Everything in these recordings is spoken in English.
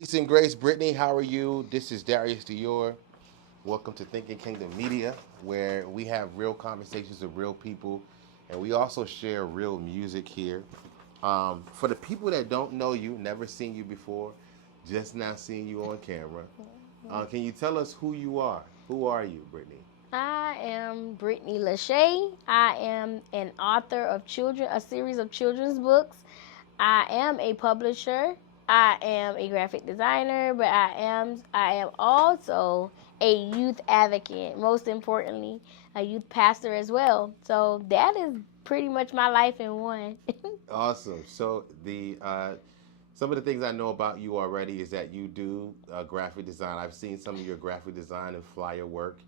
Peace and grace, Brittney. How are you? This is Darius Dior. Welcome to Thinking Kingdom Media, where we have real conversations with real people, and we also share real music here. For the people that don't know you, never seen you before, just now seeing you on camera, can you tell us who you are? Who are you, Brittney? I am Brittney Lashe. I am an author of a series of children's books. I am a publisher. I am a graphic designer, but I am also a youth advocate. Most importantly, a youth pastor as well. So that is pretty much my life in one. Awesome. So some of the things I know about you already is that you do graphic design. I've seen some of your graphic design and flyer work.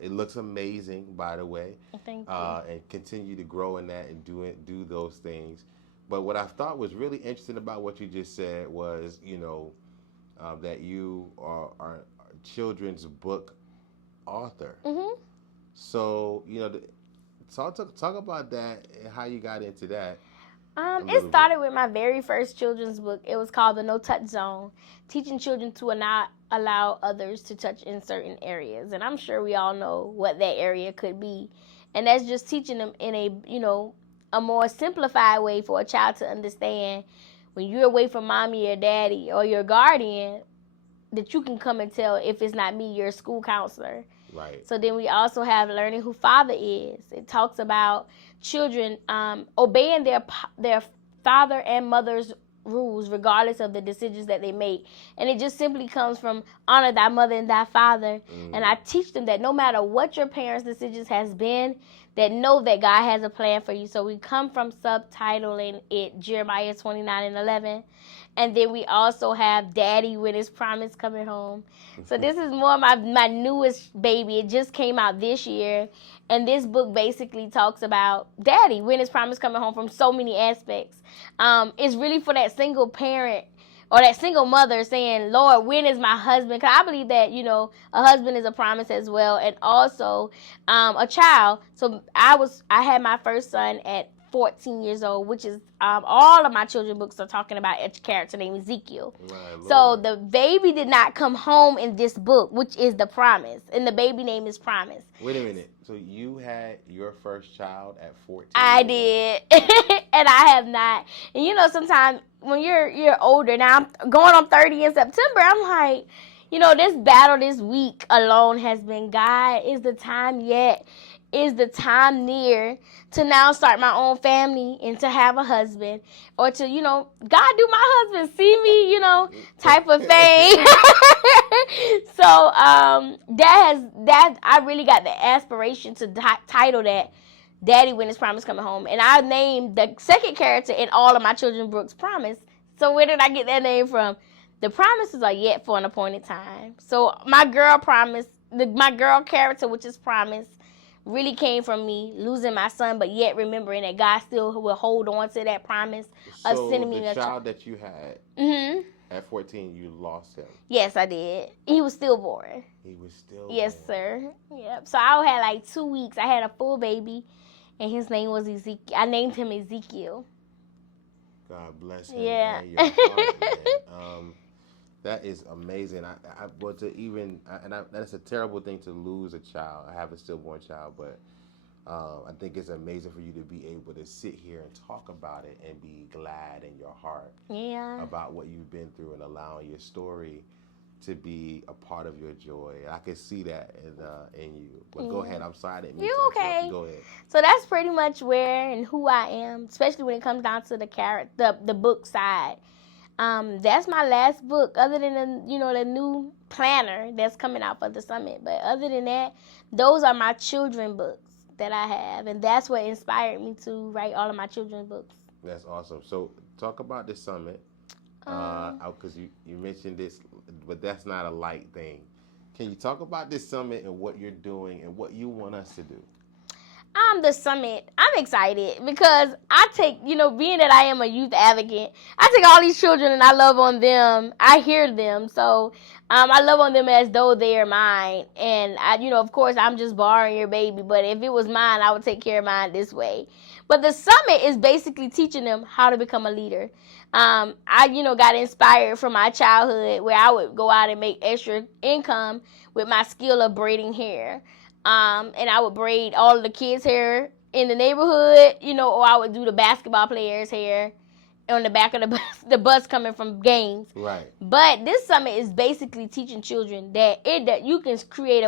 It looks amazing, by the way, Thank you. and continue to grow in that and do those things. But what I thought was really interesting about what you just said was, that you are a children's book author. Mhm. So, talk about that and how you got into that a It little bit. started with my very first children's book. It was called The No Touch Zone, teaching children to not allow others to touch in certain areas. And I'm sure we all know what that area could be. And that's just teaching them in a more simplified way for a child to understand when you're away from mommy or daddy or your guardian that you can come and tell if it's not me, your school counselor. Right. So then we also have learning who father is. It talks about children obeying their father and mother's rules regardless of the decisions that they make. And it just simply comes from honor thy mother and thy father. And I teach them that no matter what your parents' decisions has been, that know that God has a plan for you. So we come from subtitling it Jeremiah 29:11. And then we also have Daddy with his promise coming home. So this is more my newest baby. It just came out this year. And this book basically talks about Daddy when his promise coming home from so many aspects. It's really for that single parent or that single mother saying, Lord, when is my husband? Because I believe that, a husband is a promise as well. And also a child. So I had my first son at 14 years old, which is all of my children's books are talking about a character named Ezekiel. So the baby did not come home in this book, which is the promise. And the baby name is Promise. Wait a minute. So you had your first child at 14? I did. And I have not. And sometimes when you're older, now I'm going on 30 in September, I'm like, this battle this week alone has been, God, is the time yet? Is the time near to now start my own family and to have a husband or to, God, do my husband see me, type of thing. So that I really got the aspiration to title that Daddy when his promise coming home. And I named the second character in all of my children's books Promise. So where did I get that name from? The promises are yet for an appointed time. So my girl Promise, my girl character, which is Promise, really came from me losing my son, but yet remembering that God still will hold on to that promise of sending me the child that you had at 14, you lost him. Yes, I did. He was stillborn. He was still. Yes, sir. Yep. So I had like 2 weeks. I had a full baby, and his name was Ezekiel. I named him Ezekiel. God bless him. Yeah. And your heart, man. That is amazing. That's a terrible thing to lose a child. I have a stillborn child, but I think it's amazing for you to be able to sit here and talk about it and be glad in your heart about what you've been through and allowing your story to be a part of your joy. And I can see that in you. But go ahead. I'm sorry I didn't mean to interrupt you. Go ahead. So that's pretty much where and who I am, especially when it comes down to the book side. That's my last book, other than the new planner that's coming out for the summit. But other than that, those are my children books that I have, and that's what inspired me to write all of my children's books. That's awesome. So talk about the summit, because you mentioned this, but that's not a light thing. Can you talk about this summit and what you're doing and what you want us to do? The summit, I'm excited because I take, being that I am a youth advocate, I take all these children and I love on them. I hear them. So I love on them as though they are mine. And, of course, I'm just borrowing your baby. But if it was mine, I would take care of mine this way. But the summit is basically teaching them how to become a leader. I, got inspired from my childhood where I would go out and make extra income with my skill of braiding hair. And I would braid all of the kids' hair in the neighborhood, or I would do the basketball players' hair on the back of the bus coming from games. Right. But this summit is basically teaching children that you can create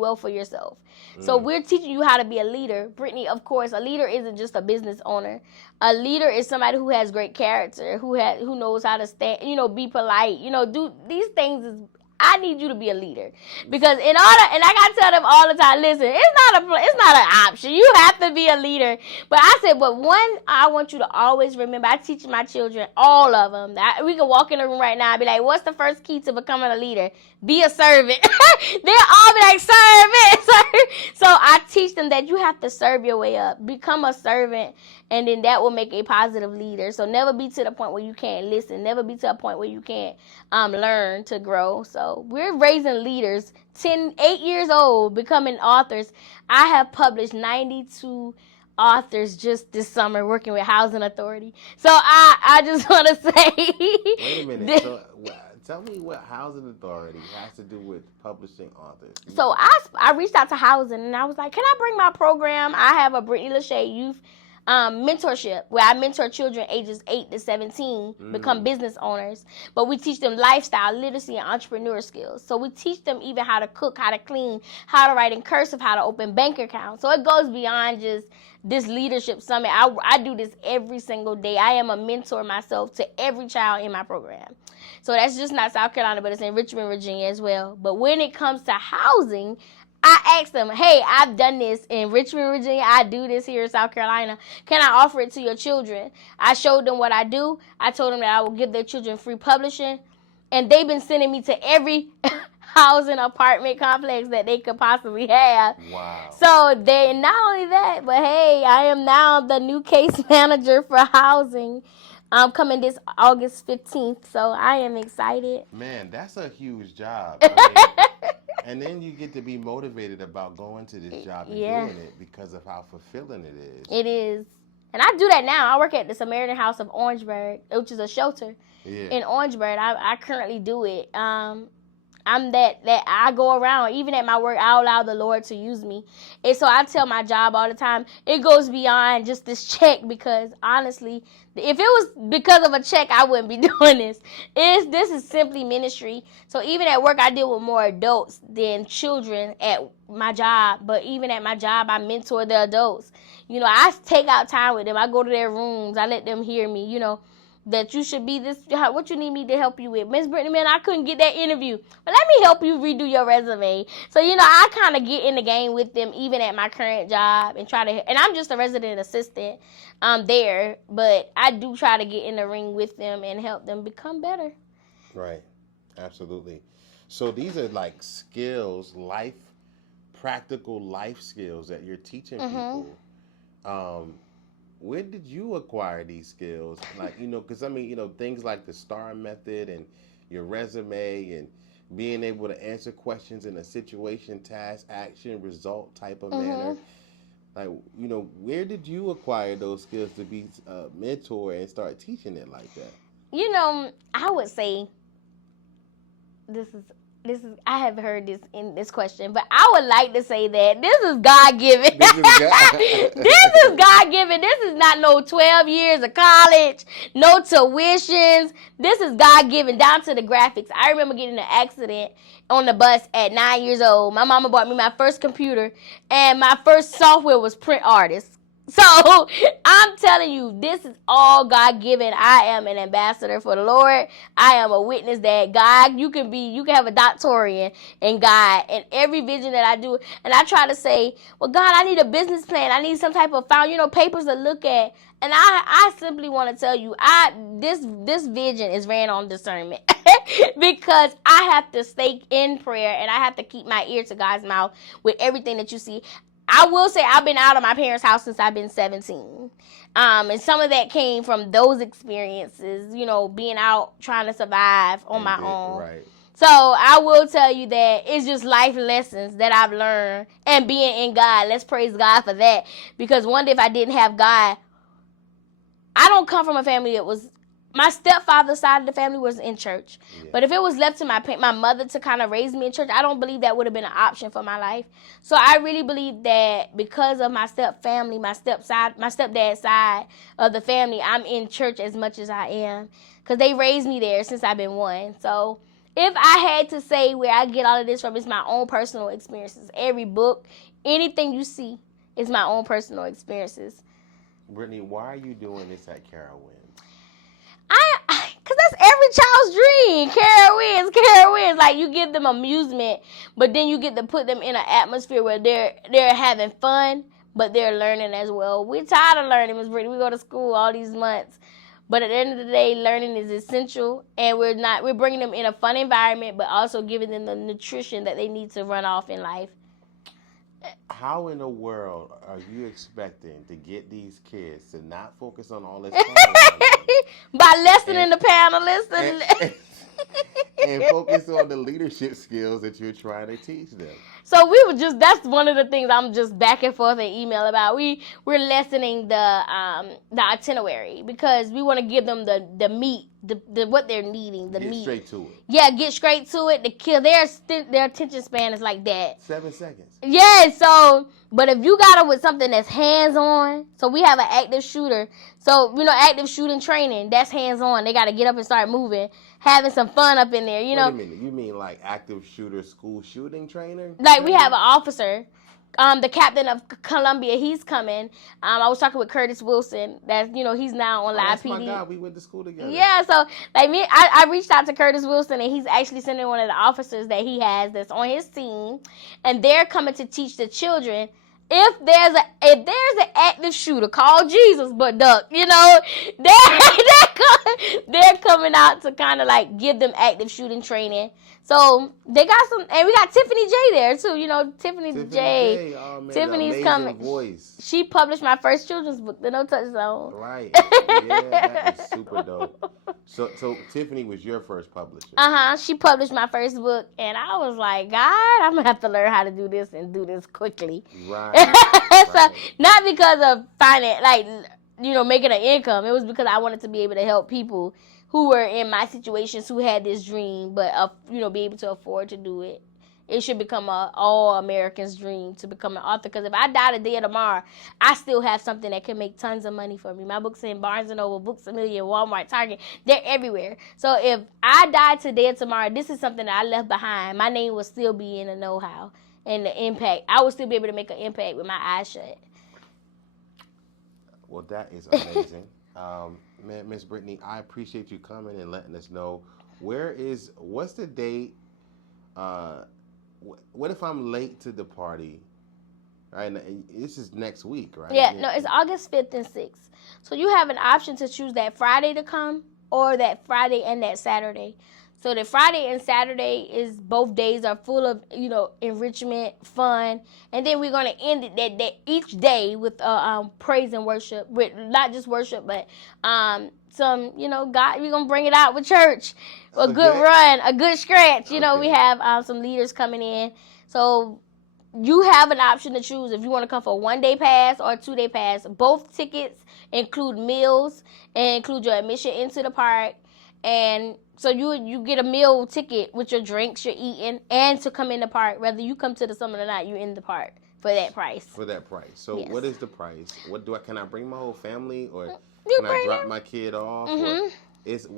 wealth for yourself. So we're teaching you how to be a leader. Brittney, of course, a leader isn't just a business owner. A leader is somebody who has great character, who knows how to stand, be polite, do these things. I need you to be a leader, because and I gotta tell them all the time, listen, it's not an option. You have to be a leader. But I said, but one, I want you to always remember, I teach my children, all of them, that we can walk in the room right now and be like, what's the first key to becoming a leader? Be a servant. They'll all be like, servant. So I teach them that you have to serve your way up. Become a servant, and then that will make a positive leader. So never be to the point where you can't listen. Never be to a point where you can't learn to grow. So we're raising leaders, 8 years old, becoming authors. I have published 92 authors just this summer working with Housing Authority. So I just want to say. Wait a minute. So, tell me what Housing Authority has to do with publishing authors. So I reached out to Housing, and I was like, can I bring my program? I have a Brittney Lashe youth mentorship where I mentor children ages 8 to 17 become business owners. But we teach them lifestyle, literacy, and entrepreneur skills. So we teach them even how to cook, how to clean, how to write in cursive, how to open bank accounts. So it goes beyond just this leadership summit. I do this every single day. I am a mentor myself to every child in my program. So that's just not South Carolina, but it's in Richmond, Virginia as well. But when it comes to housing, I asked them, hey, I've done this in Richmond, Virginia. I do this here in South Carolina. Can I offer it to your children? I showed them what I do. I told them that I will give their children free publishing. And they've been sending me to every housing apartment complex that they could possibly have. Wow. So they not only that, but hey, I am now the new case manager for housing. I'm coming this August 15th, so I am excited. Man, that's a huge job. I mean, and then you get to be motivated about going to this job and doing it because of how fulfilling it is. It is. And I do that now. I work at the Samaritan House of Orangeburg, which is a shelter in Orangeburg. I currently do it. I'm that I go around, even at my work, I allow the Lord to use me. And so I tell my job all the time, it goes beyond just this check, because honestly, if it was because of a check, I wouldn't be doing this. This is simply ministry. So even at work, I deal with more adults than children at my job. But even at my job, I mentor the adults. I take out time with them. I go to their rooms. I let them hear me, that you should be this, what you need me to help you with. Miss Brittney, man, I couldn't get that interview, but let me help you redo your resume. So, I kind of get in the game with them, even at my current job, and and I'm just a resident assistant there, but I do try to get in the ring with them and help them become better. Right. Absolutely. So these are like skills, practical life skills that you're teaching people. Where did you acquire these skills? Like, because things like the STAR method and your resume and being able to answer questions in a situation, task, action, result type of manner. Like, where did you acquire those skills to be a mentor and start teaching it like that? I would say this is I have heard this in this question, but I would like to say that this is God-given. This is God-given. This is not no 12 years of college, no tuitions. This is God-given, down to the graphics. I remember getting in an accident on the bus at 9 years old. My mama bought me my first computer, and my first software was Print Artist. So I'm telling you, this is all God-given. I am an ambassador for the Lord. I am a witness that God, you can have a doctorate in God, and every vision that I do. And I try to say, well, God, I need a business plan. I need some type of papers to look at. And I simply want to tell you, this vision is ran on discernment because I have to stay in prayer, and I have to keep my ear to God's mouth with everything that you see. I will say I've been out of my parents' house since I've been 17. And some of that came from those experiences, being out trying to survive on my own. Right. So I will tell you that it's just life lessons that I've learned, and being in God. Let's praise God for that. Because one day if I didn't have God, I don't come from a family that was, my stepfather's side of the family was in church. Yeah. But if it was left to my mother to kind of raise me in church, I don't believe that would have been an option for my life. So I really believe that because of my step family, my stepdad's side of the family, I'm in church as much as I am. Because they raised me there since I've been one. So if I had to say where I get all of this from, it's my own personal experiences. Every book, anything you see is my own personal experiences. Brittney, why are you doing this at CaroWinds? Because that's every child's dream. CaroWinds. Like, you give them amusement, but then you get to put them in an atmosphere where they're having fun, but they're learning as well. We're tired of learning, Ms. Brittney. We go to school all these months. But at the end of the day, learning is essential, and we're bringing them in a fun environment, but also giving them the nutrition that they need to run off in life. How in the world are you expecting to get these kids to not focus on all this time by lessening the panelists and focus on the leadership skills that you're trying to teach them? So that's one of the things I'm just back and forth in email about. We're lessening the itinerary because we want to give them the meat, the what they're needing, the meat. Get straight to it. Yeah, get straight to it. To kill their attention span is like that. 7 seconds. Yeah, so but if you got them with something that's hands on, so we have an active shooter. So active shooting training, that's hands on. They got to get up and start moving, having some fun up in there. Wait a minute, you mean like active shooter school shooting trainer? Like we have an officer, the captain of Columbia. He's coming. I was talking with Curtis Wilson. That's he's now on live PD. My God, we went to school together. Yeah, so like me, I reached out to Curtis Wilson, and he's actually sending one of the officers that he has that's on his team, and they're coming to teach the children. If there's an active shooter, call Jesus, but duck. They're coming out to kind of like give them active shooting training. So they got some, and we got Tiffany J there too. Tiffany J. Oh, man, Tiffany's coming. Voice. She published my first children's book, The No Touch Zone. Right. Yeah, that is super dope. So Tiffany was your first publisher. She published my first book, and I was like, God, I'm gonna have to learn how to do this and do this quickly. Right. So not because of making an income. It was because I wanted to be able to help people who were in my situations who had this dream, but be able to afford to do it. It should become all Americans' dream to become an author. Because if I die today or tomorrow, I still have something that can make tons of money for me. My books are in Barnes & Noble, Books A Million, Walmart, Target. They're everywhere. So if I die today or tomorrow, this is something that I left behind. My name will still be in the know-how and the impact. I will still be able to make an impact with my eyes shut. Well, that is amazing. Miss Brittney, I appreciate you coming and letting us know. What's the date? What if I'm late to the party? Right, this is next week, right? Yeah, no, it's August 5th and 6th. So you have an option to choose that Friday to come or that Friday and that Saturday. So the Friday and Saturday is both days are full of, enrichment, fun. And then we're going to end it that each day with praise and worship. With not just worship, but some, God, we're going to bring it out with church. A good run, a good scratch. We have some leaders coming in. So you have an option to choose if you want to come for a 1-day pass or a 2-day pass. Both tickets include meals and include your admission into the park. And so you get a meal ticket with your drinks, you're eating, and to come in the park. Whether you come to the summit or not, you're in the park for that price. So yes. What is the price? Can I bring my whole family, or can I drop my kid off? Mm-hmm.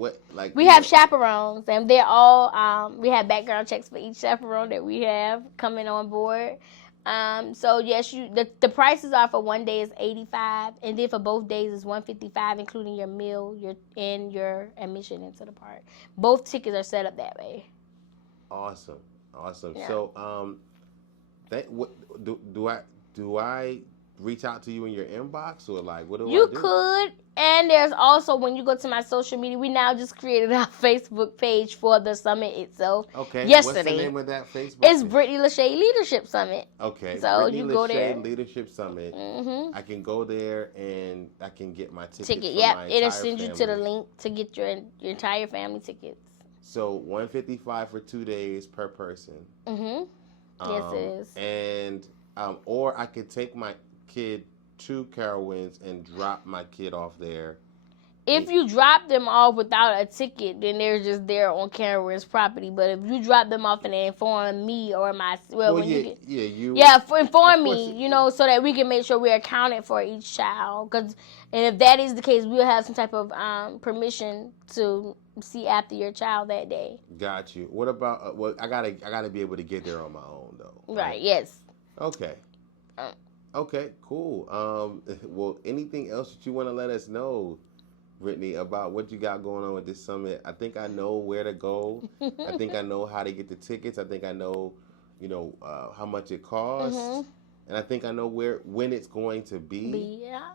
Or we have chaperones, and they're all we have background checks for each chaperone that we have coming on board. So yes, the prices are for 1 day is $85, and then for both days is $155, including your meal, your admission into the park. Both tickets are set up that way. Awesome. Yeah. So, do I reach out to you in your inbox, or what do I do? You could. And there's also, when you go to my social media, we now just created our Facebook page for the summit itself. Okay. Yesterday. What's the name of that Facebook It's page? Brittney Lashe Leadership Summit. Okay. So Brittney you go there. Leadership Summit. Mm-hmm. I can go there and I can get my tickets. It'll send you to the link to get your entire family tickets. So $155 for 2 days per person. Mm-hmm. Yes, it is. And or I could take my kid to CaroWinds and drop my kid off there. If you drop them off without a ticket, then they're just there on CaroWinds property. But if you drop them off and they inform me or inform me, you know, so that we can make sure we're accounted for each child. And if that is the case, we'll have some type of permission to see after your child that day. Got you. What about? Well, I gotta be able to get there on my own though. Right. Yes. Okay. Okay. Cool. Well, anything else that you want to let us know, Brittney, about what you got going on with this summit? I think I know where to go. I think I know how to get the tickets. I think I know, how much it costs, and I think I know when it's going to be. Yeah.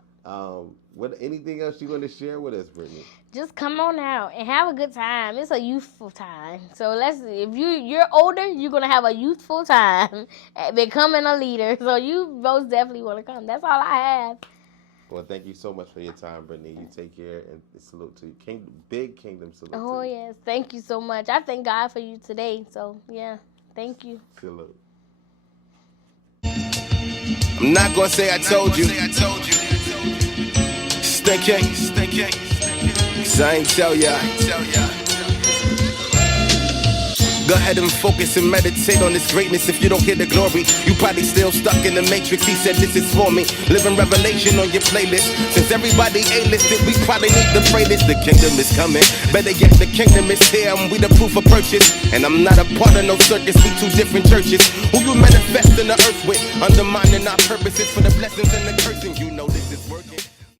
Anything else you want to share with us, Brittney? Just come on out and have a good time. It's a youthful time. So if you're older, you're gonna have a youthful time becoming a leader. So you most definitely want to come. That's all I have. Well, thank you so much for your time, Brittney. You take care, and salute to you. Big kingdom salute. Oh, to you. Yes. Thank you so much. I thank God for you today. So, yeah. Thank you. Salute. I'm not gonna say I told you. Stinking. Cause I ain't tell ya. Go ahead and focus and meditate on this greatness. If you don't hear the glory, you probably still stuck in the matrix. He said this is for me. Living revelation on your playlist. Since everybody A-listed, we probably need to pray this. The kingdom is coming. Better yet, the kingdom is here, and we the proof of purchase. And I'm not a part of no circus. We two different churches. Who you manifest in the earth with? Undermining our purposes for the blessings and the cursing. You